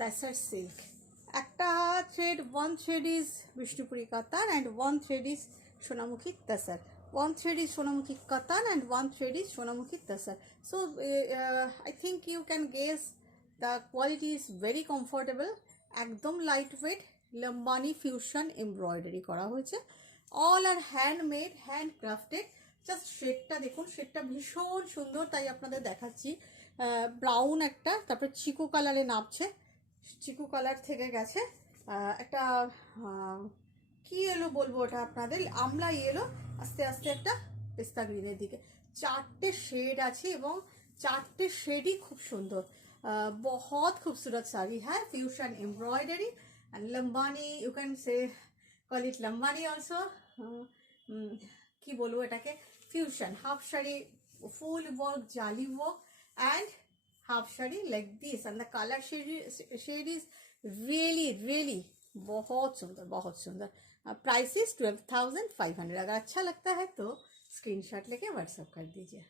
তাসার silk. একটা thread, one thread is Bishnupuri katan and one thread is Sonamukhi tussar. One thread is Sonamukhi Katan and one thread is Sonamukhi Tasar. So I think you can guess the quality is very comfortable. একদম lightweight, Lambani fusion embroidery করা হয়েছে। All are handmade, handcrafted. Just শেডটা দেখুন, শেডটা ভীষণ সুন্দর, তাই আপনাদের দেখাচ্ছি। ব্রাউন একটা, তারপরে চিকু কালারে নামছে, চিকু কালার থেকে গেছে একটা কি এলো বলবো ওটা আপনাদের, আমলা এলো, আস্তে আস্তে একটা পেস্তা গ্রিনের দিকে। চারটে শেড আছে এবং চারটে শেডই খুব সুন্দর। बहुत खूबसूरत साड़ी है, fusion embroidery and Lambani, you can say call it Lambani also. কি বলবো এটাকে, fusion half sari, full work, jaali work and half sari like this and the colour shade is really बहुत सुंदर, बहुत सुंदर। Price is 12,500। अगर अच्छा लगता है तो स्क्रीनशॉट लेके व्हाट्सएप कर दीजिए।